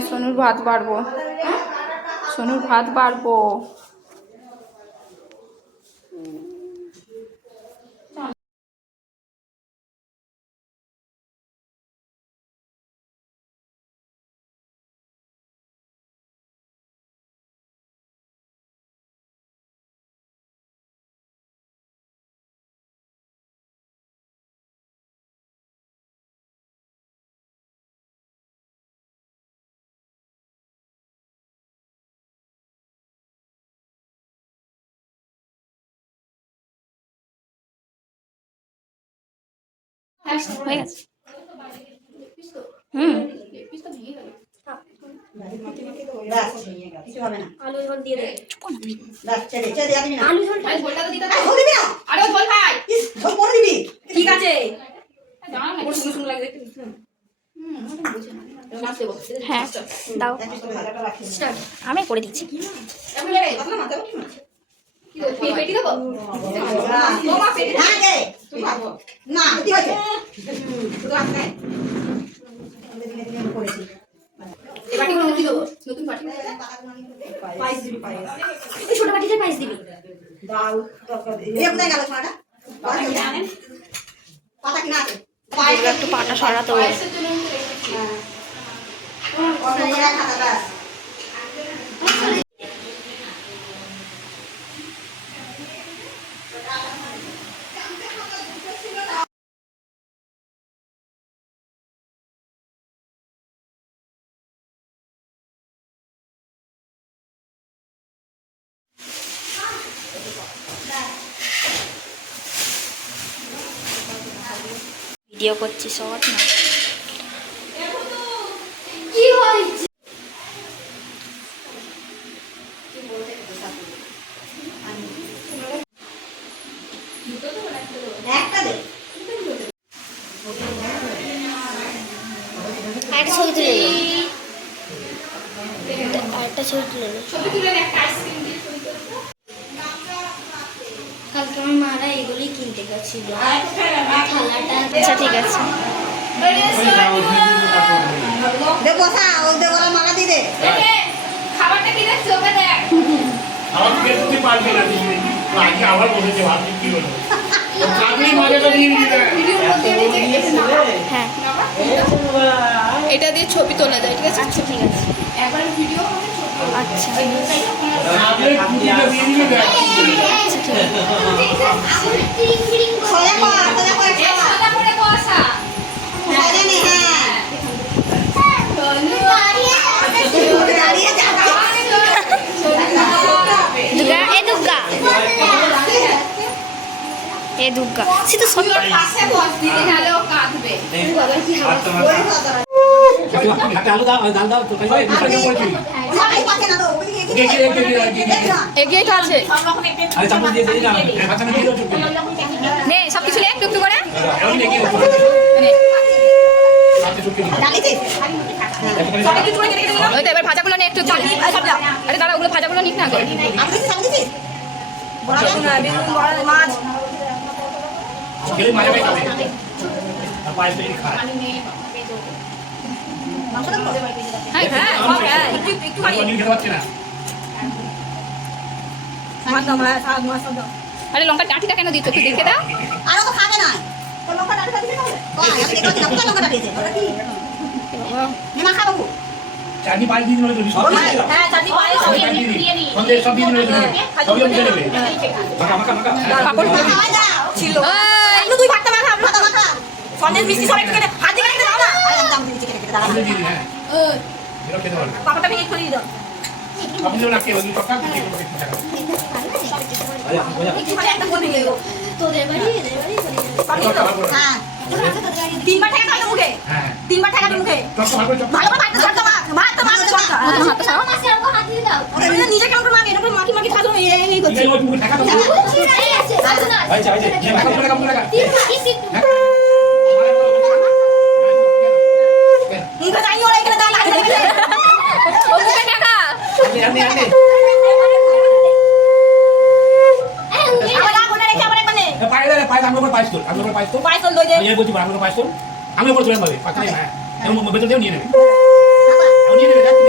सोनूर भात बाड़बो सोनूर भात बाड़बो হয়ে গেছে আলু ঝোল দিয়ে দে ঠিক আছে হ্যাঁ দাও আমি করে দিচ্ছি ছোট বাটিতে পায়েস দিবি একটু পাটা সরাতে ভিডিও করছি শর্ট না কি হয়েছে একটা দে একটা ছবি তুলে একটা ছবি তুলে একটা আইসক্রিম দিয়ে কালকে আমার মারা এগুলি কিনতে গেছিল থালাটা আচ্ছা ঠিক আছে খাবারটা কি দেখছো ওকে দেখ আমার পেট তুই পারবি না আজকে আবার বসেছে ভাবছি কি হলো আপনি মজাটা দিয়ে দিতে হ্যাঁ এটা দিয়ে ছবি তোলা যায় ঠিক আছে আচ্ছা ঠিক আছে একবার ভিডিও হবে আচ্ছা আপনি কুটিটা দিয়ে দিলে দেখ আচ্ছা ঠিক আছে সাদা করে বসা দুর্গা এ দুর্গা সে তো সব পাশে বস দিদি নালে ও কাঁদবে আলু দাও ডাল দাও তো ভাই দুটো পড়ছি এগিয়ে তো আছে আরে চামচ দিয়ে দেই না আচ্ছা আমি দিয়ে দেব নে সব কিছু নে একটু একটু করে আমি এগিয়ে দেব নে আপনি চুক্তি ডালিতে ওই তো এবার ভাজাগুলো নে একটু আরে দাঁড়া ওগুলো ভাজাগুলো নিক না আগে আপনি কি সামনে দিছিস বড় না বেগুন বড় মাছ খেলে মজা পাই খাবে আর পায়েস দিয়ে খায় হ্যাঁ হ্যাঁ একটু আমি খেতে পাচ্ছি না আরে লঙ্কা ডাঁটিটা কেন দিচ্ছ একটু দেখে দাও আর তো খাবে না তো লঙ্কা ডাটা দিতে হবে ওই আমি দেখতে না লঙ্কা ডাটা দিতে না খাবো চাটনি পায়েস দিয়ে দিলে তো হ্যাঁ চাটনি পায়েস দিয়ে নি সন্দেশ সব দিয়ে দিলে সবই দিয়ে দেবে মাখা মাখা মাখা পাপড় খাওয়া যা ছিল এই তুই ভাতটা মাখা ভাতটা মাখা সন্দেশ মিষ্টি সব একটু কেটে হাত দিয়ে কেটে দাও না আরে একদম দিচ্ছি কেটে দাও দিয়ে দিই হ্যাঁ এরা খেতে পারবে পাপড়টা ভেঙে খুলে দাও আপনি যেন রাখতে ওই টকা দিয়ে করবে একটু একটা করে ভেঙে দাও তোদের বাড়ি এদের বাড়ি হ্যাঁ তিনবার ঠেকা খাই মুখে হ্যাঁ তিনবার ঠেকা মুখে চপ ভালো করে চপ ভালো করে মারতে ছড়টা মার তো মার ছড়টা হাতটা ছাড়ো নিজে কেমন করে মার এরকম মাখি মাখি খাজো এই করছে এই ওই মুখে ঢাকা দাও আচ্ছা আচ্ছা ये কাম করে কাম করে মুখে যাই ওরা এখানে দাঁড়া আছে ওকে টাকা আনে আবার আগোটা রেখে আবার এখানে পায়ে আমরা উপর পাইছ তো পাইছল দই দে এই বলছি আমরা পাইছ তো আমি উপর চলে যাবে পাকলে না এর ভেতর দিয়ে নিয়ে নেবে নিয়ে নেবে যাচ্ছি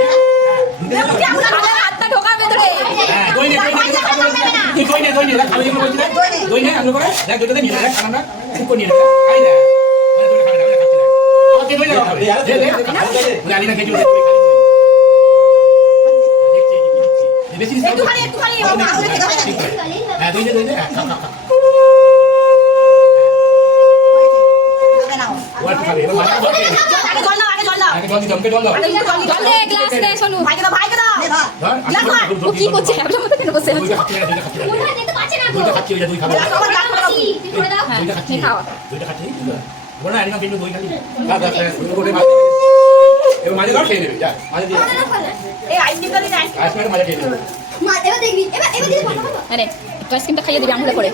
হাতটা ঢোকা ভেতরে হ্যাঁ দই নে খালি বলছি না দই নে আমরা করে দেখ দইটা নিয়ে নেবে খানা খুব করে নিয়ে নেবে খাই না মানে দই খাবে না খাচ্ছি না আমাকে দই দাও দে আলি না খেয়ে দই খালি দেখছি বেশি একটুখানি হ্যাঁ দই দে খা ওয়াট খাবে এবার মানে আগে জল দাও আগে জল দিতে জল দাও জল দে গ্লাস দে সোনু ভাইকে দাও ও কি করছে আপনার মতো কেন বসে আছে দইটা খাচ্ছি ওই দই খাবে হ্যাঁ দইটা খাচ্ছি খাওয়া দইটা খাচ্ছি বড় না আলিনা দই খালি ওরে এবার মাঝে দাও খেয়ে নেবে যা মাঝে দিয়ে এই আইসক্রিমটা নিয়ে আইসক্রিম আইসক্রিম মাঝে খেয়ে নেবে আরে একটু আইসক্রিমটা খাইয়ে দিবি আঙুলে করে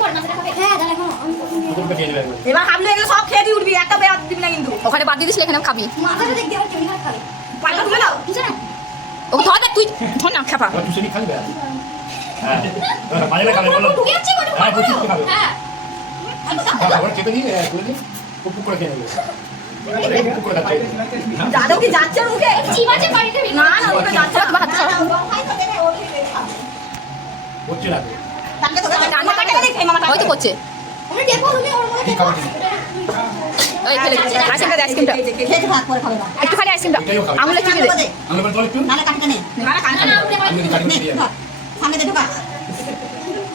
দুটো খেয়ে নেবে একবার এবার হামলে এগুলো সব খেয়ে দিয়ে উঠবি একটা বেয়াদ দিবি না কিন্তু ওখানে বাদ দিয়ে দিস এখানে খাবি পাল্টা তুলে দাও ওকে ধর দেখ তুই ধর না খাপা আর তুই খালি বে হ্যাঁ মাঝে খাবে বলো হ্যাঁ বুঝছিস তো খাবে আবার খেতে দিয়ে করে দিই পুক করে খেয়ে নেবে পুক করে খাচ্ছে যাদব কি যাচ্ছে ওর মুখে না না ওকে যাচ্ছে না হাত ছাড়া হচ্ছে না টাকা তো টাকা দেখে মামা টাকা হয়তো করছে কি খাবে ওই ফেলে আইসক্রিমটা দে আইসক্রিমটা খেতে ভাগ করে খাবে না একটু খালি আইসক্রিমটা আঙুলে চিপে দে আমরা বল একটু নালে কাটতে নে না কাটতে নে আমি কাটি দিয়ে সামনে দে ঢোকা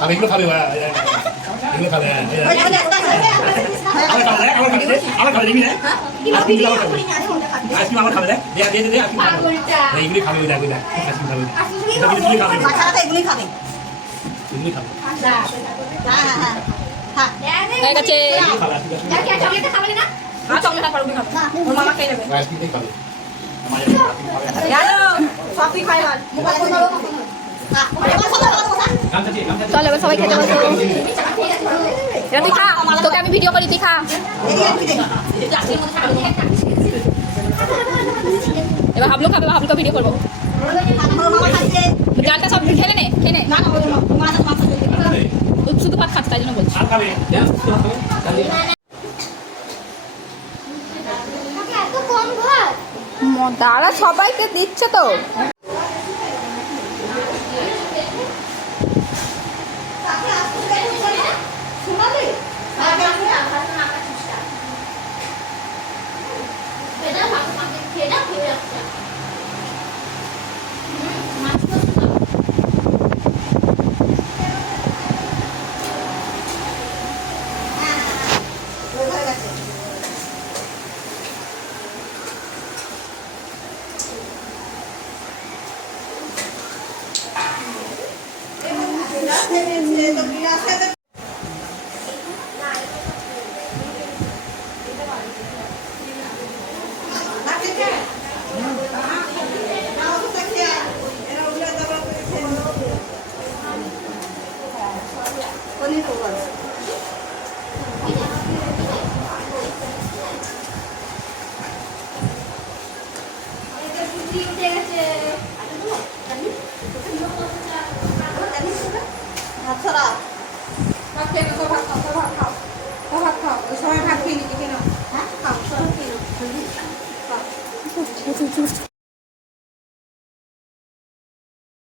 আমি এগুলো খাবে এগুলো খাবে আমার খাবে দিবি না আইসক্রিম আমার খাবে দে দে আইসক্রিম খাবে এইগুলি খাবে ওই দেখ আইসক্রিম খাবে এগুলি খাবে বাচ্চারা তো এগুলোই খাবে এগুলি খাবে হ্যাঁ হয়ে গেছে হ্যাঁ চকলেটটা পারবি খাবে ওর মামা খেয়ে নেবে আইসক্রিম খাবে আমার জানো সব তুই খাইবার মোবাইল ফোন ধরো চল এবার সবাই খেতে বসো এবার তুই খা তোকে আমি ভিডিও করি তুই খা এবার হাবলু খাবে হাবলুকে ভিডিও করবো ডালটা সব খেলে নে খেয়ে নে ও শুধু ভাত খাচ্ছে তাই জন্য বলছি আর খাবে দাঁড়া সবাইকে দিচ্ছে তো ভাত খাও